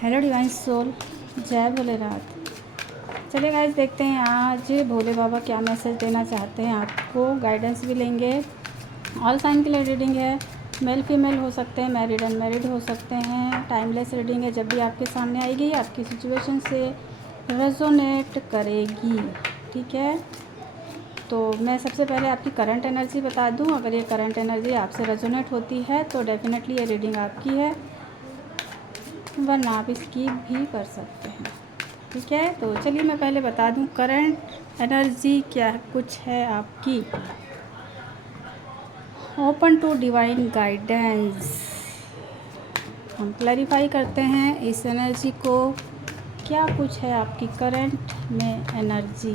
Hello divine soul, जय भोलेनाथ। चलिए guys, देखते हैं आज भोले बाबा क्या मैसेज देना चाहते हैं आपको। गाइडेंस भी लेंगे। ऑल साइन के लिए रीडिंग है। मेल फीमेल हो सकते हैं, मैरिड अनमैरिड हो सकते हैं। टाइमलेस रीडिंग है। जब भी आपके सामने आएगी आपकी सिचुएशन से रेजोनेट करेगी, ठीक है। तो मैं सबसे पहले आपकी करंट एनर्जी बता दूं। अगर ये करंट एनर्जी आपसे रेजोनेट होती है तो डेफिनेटली ये रीडिंग आपकी है, वरना आप स्किप भी कर सकते हैं, ठीक है। तो चलिए मैं पहले बता दूं करंट एनर्जी क्या कुछ है आपकी। Open to divine guidance. हम क्लैरिफाई करते हैं इस एनर्जी को, क्या कुछ है आपकी करंट में एनर्जी।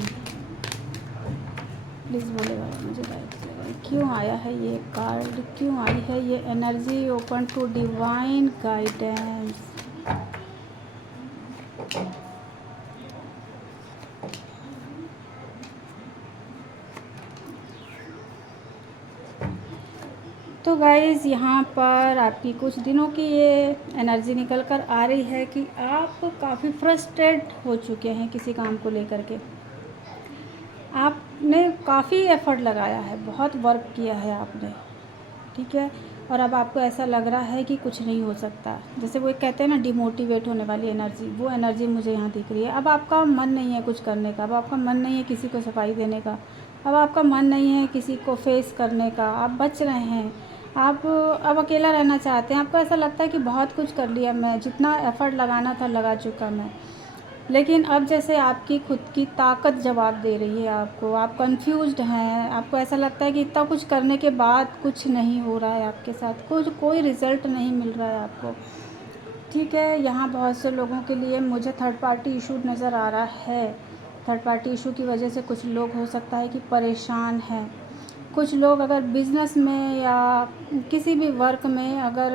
प्लीज़ बोले बाबा मुझे गाइड करें, क्यों आया है ये कार्ड, क्यों आई है ये energy. Open to divine guidance. तो गाइज़, यहाँ पर आपकी कुछ दिनों की ये एनर्जी निकल कर आ रही है कि आप काफ़ी फ्रस्ट्रेट हो चुके हैं किसी काम को लेकर के। आपने काफ़ी एफ़र्ट लगाया है, बहुत वर्क किया है आपने, ठीक है। और अब आपको ऐसा लग रहा है कि कुछ नहीं हो सकता। जैसे वो एक कहते हैं ना, डिमोटिवेट होने वाली एनर्जी, वो एनर्जी मुझे यहाँ दिख रही है। अब आपका मन नहीं है कुछ करने का, अब आपका मन नहीं है किसी को सफाई देने का, अब आपका मन नहीं है किसी को फेस करने का। आप बच रहे हैं, आप अब अकेला रहना चाहते हैं। आपको ऐसा लगता है कि बहुत कुछ कर लिया मैं, जितना एफ़र्ट लगाना था लगा चुका मैं। लेकिन अब जैसे आपकी खुद की ताकत जवाब दे रही है आपको, आप कंफ्यूज्ड हैं। आपको ऐसा लगता है कि इतना कुछ करने के बाद कुछ नहीं हो रहा है आपके साथ, कुछ कोई रिज़ल्ट नहीं मिल रहा है आपको, ठीक है। यहाँ बहुत से लोगों के लिए मुझे थर्ड पार्टी इशू नज़र आ रहा है। थर्ड पार्टी इशू की वजह से कुछ लोग हो सकता है कि परेशान हैं। कुछ लोग अगर बिज़नेस में या किसी भी वर्क में अगर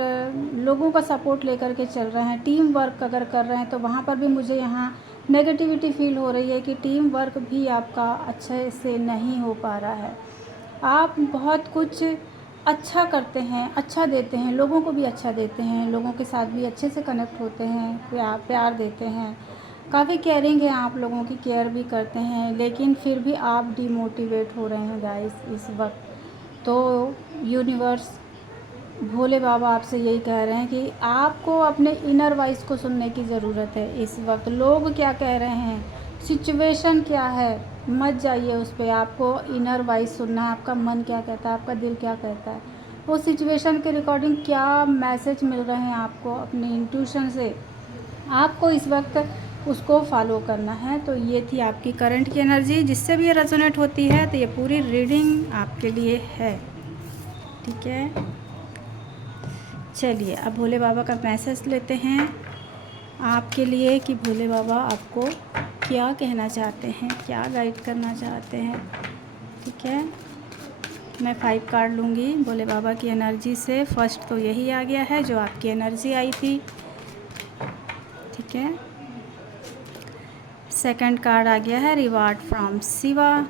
लोगों का सपोर्ट लेकर के चल रहे हैं, टीम वर्क अगर कर रहे हैं, तो वहाँ पर भी मुझे यहाँ नेगेटिविटी फ़ील हो रही है कि टीम वर्क भी आपका अच्छे से नहीं हो पा रहा है। आप बहुत कुछ अच्छा करते हैं, अच्छा देते हैं, लोगों को भी अच्छा देते हैं, लोगों के साथ भी अच्छे से कनेक्ट होते हैं, प्यार देते हैं, काफ़ी केयरिंग है, आप लोगों की केयर भी करते हैं। लेकिन फिर भी आप डिमोटिवेट हो रहे हैं गाइस इस वक्त। तो यूनिवर्स, भोले बाबा आपसे यही कह रहे हैं कि आपको अपने इनर वॉइस को सुनने की ज़रूरत है इस वक्त। लोग क्या कह रहे हैं, सिचुएशन क्या है, मत जाइए उस पर। आपको इनर वॉइस सुनना है, आपका मन क्या कहता है, आपका दिल क्या कहता है, वो सिचुएशन के रिकॉर्डिंग क्या मैसेज मिल रहे हैं आपको अपनी इंट्यूशन से, आपको इस वक्त उसको फॉलो करना है। तो ये थी आपकी करंट की एनर्जी। जिससे भी ये रेजोनेट होती है तो ये पूरी रीडिंग आपके लिए है, ठीक है। चलिए अब भोले बाबा का मैसेज लेते हैं आपके लिए कि भोले बाबा आपको क्या कहना चाहते हैं, क्या गाइड करना चाहते हैं, ठीक है। मैं 5 कार्ड लूँगी भोले बाबा की एनर्जी से। फर्स्ट तो यही आ गया है जो आपकी एनर्जी आई थी, ठीक है। सेकंड कार्ड आ गया है reward from Shiva.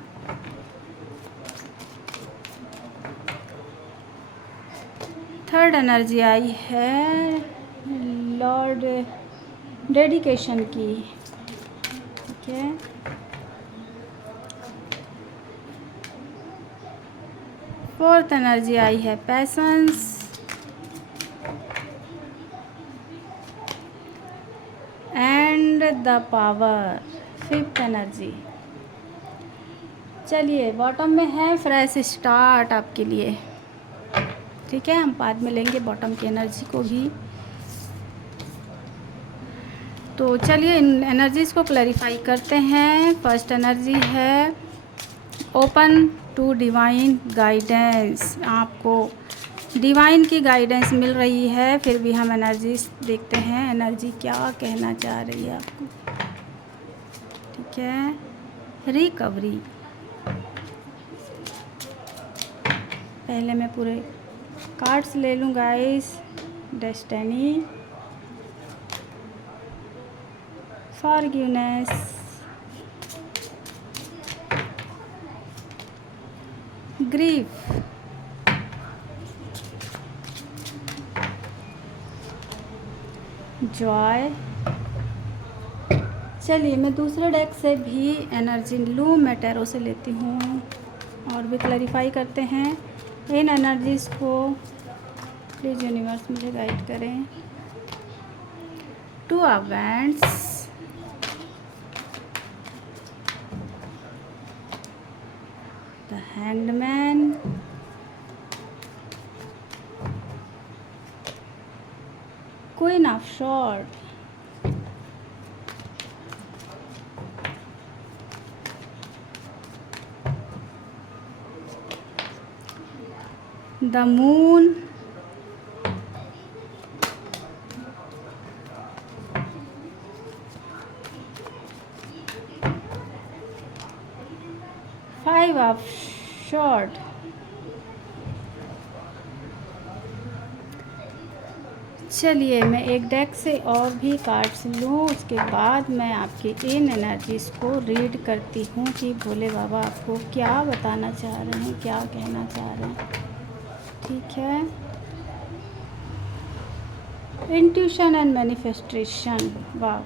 Third energy आई है लॉर्ड डेडिकेशन की, ठीक है। फोर्थ एनर्जी आई है patience. And the power, fifth energy. चलिए बॉटम में है फ्रेश स्टार्ट आपके लिए, ठीक है। हम बाद में लेंगे बॉटम की एनर्जी को भी। तो चलिए इन एनर्जीज़ को क्लैरिफाई करते हैं। फर्स्ट एनर्जी है ओपन टू डिवाइन गाइडेंस। आपको डिवाइन की गाइडेंस मिल रही है। फिर भी हम एनर्जीज देखते हैं, एनर्जी क्या कहना चाह रही है आपको, ठीक है। रिकवरी, पहले मैं पूरे कार्ड्स ले लूँ guys. Destiny, forgiveness, grief, Joy. चलिए मैं दूसरे डेक से भी एनर्जी लूँ, मैं टैरो से लेती हूँ और भी क्लैरिफाई करते हैं इन एनर्जीज़ को। प्लीज़ यूनिवर्स मुझे गाइड करें। 2 of wands, the hangman, queen of sword, the moon, five of sword. चलिए मैं एक डेक से और भी कार्ड्स लूँ, उसके बाद मैं आपके इन एनर्जीज़ को रीड करती हूँ कि भोले बाबा आपको क्या बताना चाह रहे हैं, क्या कहना चाह रहे हैं। ठीक है, इंट्यूशन एंड मैनिफेस्टेशन। वाह,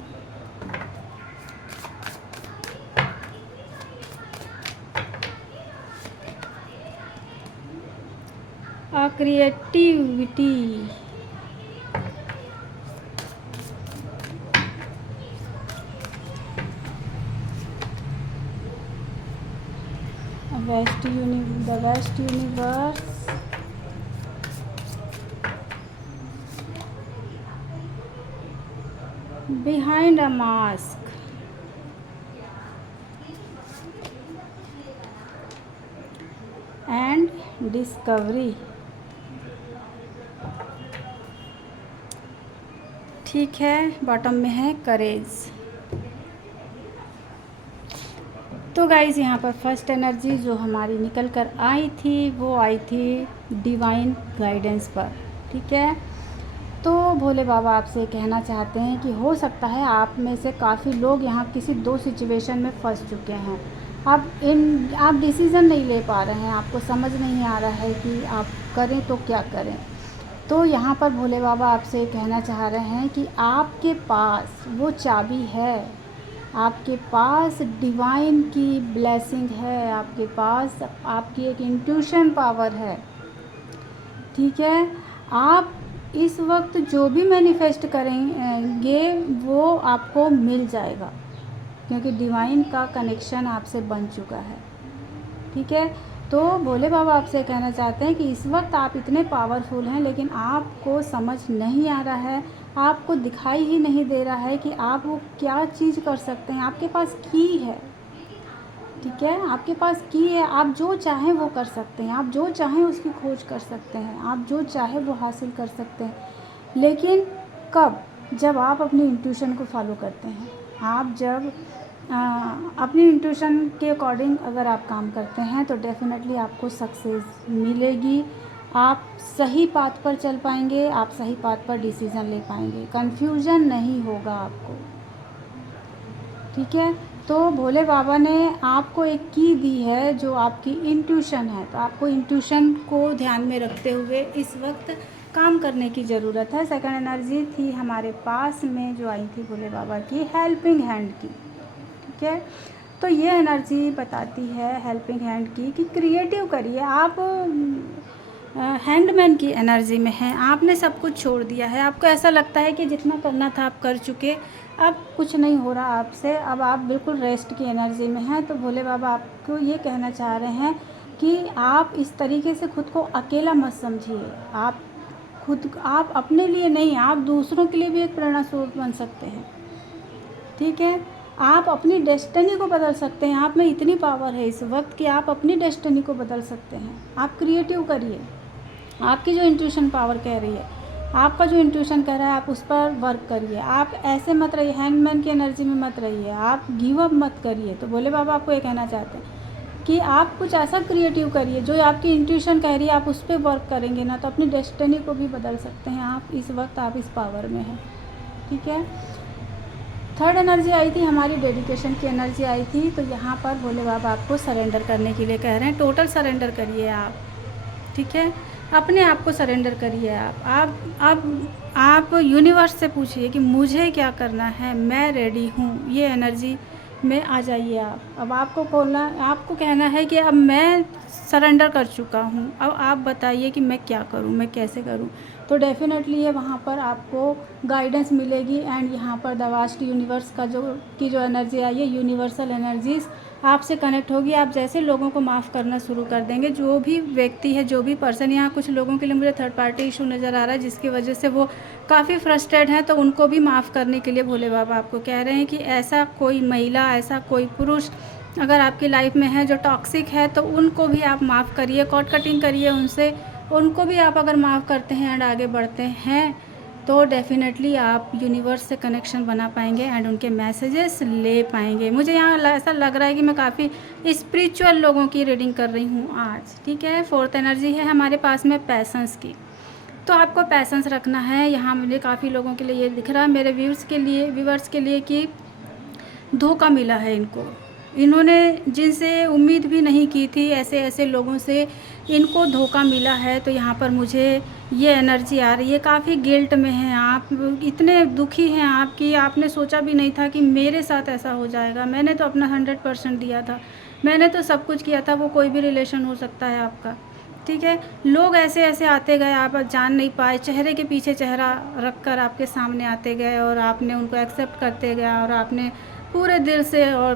creativity, the vast universe, behind a mask, and discovery. ठीक है, बॉटम में है करेज। तो गाइज़ यहाँ पर फर्स्ट एनर्जी जो हमारी निकल कर आई थी वो आई थी डिवाइन गाइडेंस पर। ठीक है, तो भोले बाबा आपसे कहना चाहते हैं कि हो सकता है आप में से काफ़ी लोग यहाँ किसी 2 सिचुएशन में फंस चुके हैं। आप डिसीज़न नहीं ले पा रहे हैं, आपको समझ नहीं आ रहा है कि आप करें तो क्या करें। तो यहाँ पर भोले बाबा आपसे कहना चाह रहे हैं कि आपके पास वो चाबी है, आपके पास डिवाइन की ब्लेसिंग है, आपके पास आपकी एक इंट्यूशन पावर है। ठीक है, आप इस वक्त जो भी मैनिफेस्ट करेंगे वो आपको मिल जाएगा, क्योंकि डिवाइन का कनेक्शन आपसे बन चुका है। ठीक है, तो भोले बाबा आपसे कहना चाहते हैं कि इस वक्त आप इतने पावरफुल हैं, लेकिन आपको समझ नहीं आ रहा है, आपको दिखाई ही नहीं दे रहा है कि आप वो क्या चीज़ कर सकते हैं। आपके पास की है, ठीक है, आपके पास की है, आप जो चाहें वो कर सकते हैं, आप जो चाहें उसकी खोज कर सकते हैं, आप जो चाहें वो हासिल कर सकते हैं। लेकिन कब? जब आप अपनी इंट्यूशन को फॉलो करते हैं, आप जब अपनी इंट्यूशन के अकॉर्डिंग अगर आप काम करते हैं तो डेफ़िनेटली आपको सक्सेस मिलेगी। आप सही पाथ पर चल पाएंगे, आप सही पाथ पर डिसीज़न ले पाएंगे, कन्फ्यूज़न नहीं होगा आपको। ठीक है, तो भोले बाबा ने आपको एक की दी है जो आपकी इंट्यूशन है, तो आपको इंट्यूशन को ध्यान में रखते हुए इस वक्त काम करने की ज़रूरत है। सेकंड एनर्जी थी हमारे पास में जो आई थी भोले बाबा की, हेल्पिंग हैंड की। ठीक है, तो ये एनर्जी बताती है हेल्पिंग हैंड की कि क्रिएटिव करिए। आप हैंडमैन की एनर्जी में हैं, आपने सब कुछ छोड़ दिया है, आपको ऐसा लगता है कि जितना करना था आप कर चुके, अब कुछ नहीं हो रहा आपसे, अब आप बिल्कुल रेस्ट की एनर्जी में हैं। तो भोले बाबा आपको ये कहना चाह रहे हैं कि आप इस तरीके से खुद को अकेला मत समझिए। आप अपने लिए नहीं, आप दूसरों के लिए भी एक प्रेरणा स्रोत बन सकते हैं। ठीक है, आप अपनी डेस्टिनी को बदल सकते हैं। आप में इतनी पावर है इस वक्त कि आप अपनी डेस्टिनी को बदल सकते हैं। आप क्रिएटिव करिए, आपकी जो इंट्यूशन पावर कह रही है, आपका जो इंट्यूशन कह रहा है, आप उस पर वर्क करिए। आप ऐसे मत रहिए, हैंगमैन की एनर्जी में मत रहिए, आप गिव अप मत करिए। तो भोले बाबा आपको ये कहना चाहते हैं कि आप कुछ ऐसा क्रिएटिव करिए, जो आपकी इंट्यूशन कह रही है आप उस पर वर्क करेंगे ना तो अपनी डेस्टिनी को भी बदल सकते हैं। आप इस वक्त आप इस पावर में हैं। ठीक है, थर्ड एनर्जी आई थी हमारी डेडिकेशन की एनर्जी आई थी। तो यहाँ पर भोले बाबा आपको सरेंडर करने के लिए कह रहे हैं, टोटल सरेंडर करिए आप। ठीक है, अपने आप को सरेंडर करिए आप यूनिवर्स से पूछिए कि मुझे क्या करना है, मैं रेडी हूँ, ये एनर्जी में आ जाइए आप। अब आपको कहना है कि अब मैं सरेंडर कर चुका हूँ, अब आप बताइए कि मैं क्या करूँ, मैं कैसे करूँ। तो डेफ़िनेटली ये वहाँ पर आपको गाइडेंस मिलेगी। एंड यहाँ पर द वास्ट यूनिवर्स का जो एनर्जी आई है, यूनिवर्सल एनर्जीज़ आपसे कनेक्ट होगी। आप जैसे लोगों को माफ़ करना शुरू कर देंगे, जो भी व्यक्ति है, जो भी पर्सन, यहाँ कुछ लोगों के लिए मुझे थर्ड पार्टी इशू नज़र आ रहा है, जिसकी वजह से वो काफ़ी फ्रस्ट्रेट हैं, तो उनको भी माफ़ करने के लिए भोले बाबा आपको कह रहे हैं कि ऐसा कोई महिला, ऐसा कोई पुरुष अगर आपकी लाइफ में है जो टॉक्सिक है, तो उनको भी आप माफ़ करिए, कॉर्ड कटिंग करिए उनसे। उनको भी आप अगर माफ़ करते हैं एंड आगे बढ़ते हैं, तो डेफ़िनेटली आप यूनिवर्स से कनेक्शन बना पाएंगे एंड उनके मैसेजेस ले पाएंगे। मुझे यहाँ ऐसा लग रहा है कि मैं काफ़ी स्पिरिचुअल लोगों की रीडिंग कर रही हूँ आज, ठीक है। फोर्थ एनर्जी है हमारे पास में पैसेंस की। तो आपको पैसेंस रखना है। यहाँ मुझे काफ़ी लोगों के लिए ये दिख रहा है, मेरे व्यूवर्स के लिए कि धोखा मिला है इन्होंने जिनसे उम्मीद भी नहीं की थी, ऐसे लोगों से इनको धोखा मिला है। तो यहाँ पर मुझे ये एनर्जी आ रही है, काफ़ी गिल्ट में हैं आप, इतने दुखी हैं आप कि आपने सोचा भी नहीं था कि मेरे साथ ऐसा हो जाएगा। मैंने तो अपना 100% दिया था, मैंने तो सब कुछ किया था। वो कोई भी रिलेशन हो सकता है आपका, ठीक है। लोग ऐसे आते गए, आप जान नहीं पाए, चेहरे के पीछे चेहरा रख कर आपके सामने आते गए और आपने उनको एक्सेप्ट करते गया और आपने पूरे दिल से और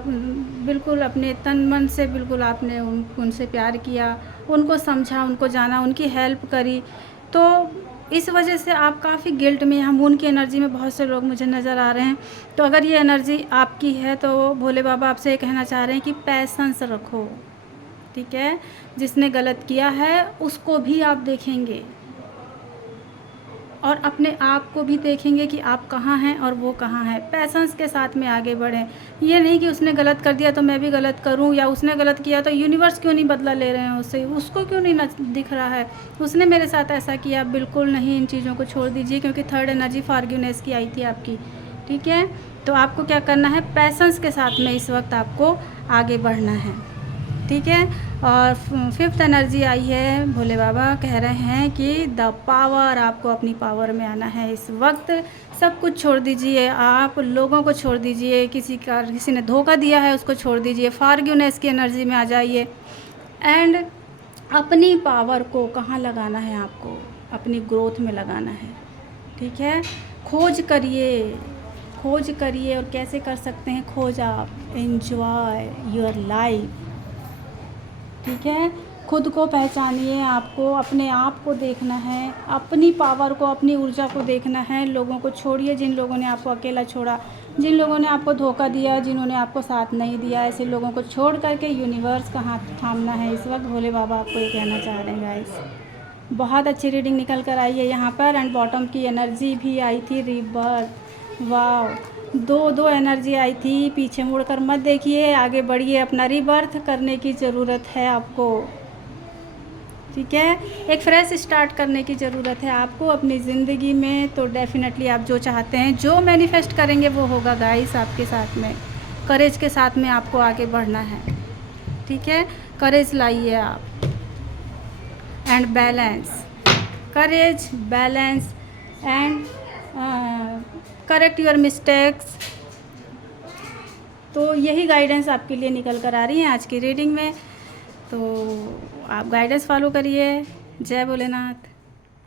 बिल्कुल अपने तन मन से बिल्कुल आपने उनसे प्यार किया, उनको समझा, उनको जाना, उनकी हेल्प करी। तो इस वजह से आप काफ़ी गिल्ट में, हम उनकी एनर्जी में बहुत से लोग मुझे नज़र आ रहे हैं। तो अगर ये एनर्जी आपकी है तो भोले बाबा आपसे ये कहना चाह रहे हैं कि पैसेंस रखो, ठीक है। जिसने गलत किया है उसको भी आप देखेंगे और अपने आप को भी देखेंगे कि आप कहाँ हैं और वो कहाँ है। पैसेंस के साथ में आगे बढ़ें। ये नहीं कि उसने गलत कर दिया तो मैं भी गलत करूं, या उसने गलत किया तो यूनिवर्स क्यों नहीं बदला ले रहे हैं उससे, उसको क्यों नहीं दिख रहा है उसने मेरे साथ ऐसा किया। बिल्कुल नहीं, इन चीज़ों को छोड़ दीजिए, क्योंकि थर्ड एनर्जी फॉरगिवनेस की आई थी आपकी, ठीक है। तो आपको क्या करना है, पैसेंस के साथ में इस वक्त आपको आगे बढ़ना है, ठीक है। और फिफ्थ एनर्जी आई है, भोले बाबा कह रहे हैं कि द पावर, आपको अपनी पावर में आना है इस वक्त। सब कुछ छोड़ दीजिए, आप लोगों को छोड़ दीजिए, किसी ने धोखा दिया है उसको छोड़ दीजिए, फॉरगिवनेस की एनर्जी में आ जाइए। एंड अपनी पावर को कहाँ लगाना है, आपको अपनी ग्रोथ में लगाना है, ठीक है। खोज करिए। और कैसे कर सकते हैं खोज आप, एंजॉय योर लाइफ, ठीक है। खुद को पहचानिए, आपको अपने आप को देखना है, अपनी पावर को, अपनी ऊर्जा को देखना है। लोगों को छोड़िए जिन लोगों ने आपको अकेला छोड़ा, जिन लोगों ने आपको धोखा दिया, जिन्होंने आपको साथ नहीं दिया, ऐसे लोगों को छोड़ करके यूनिवर्स का हाथ थामना है इस वक्त। भोले बाबा आपको ये कहना चाह रहे हैं गाइस। बहुत अच्छी रीडिंग निकल कर आई है यहाँ पर। एंड बॉटम की एनर्जी भी आई थी, रीबर्थ। वाह, दो एनर्जी आई थी। पीछे मुड़कर मत देखिए, आगे बढ़िए, अपना रीबर्थ करने की ज़रूरत है आपको, ठीक है। एक फ्रेश स्टार्ट करने की ज़रूरत है आपको अपनी ज़िंदगी में। तो डेफिनेटली आप जो चाहते हैं, जो मैनिफेस्ट करेंगे वो होगा गाइस आपके साथ में। करेज के साथ में आपको आगे बढ़ना है, ठीक है। करेज लाइए आप। And balance, courage, balance and correct your mistakes. तो यही गाइडेंस आपके लिए निकल कर आ रही है आज की रीडिंग में। तो आप गाइडेंस फॉलो करिए। जय भोलेनाथ।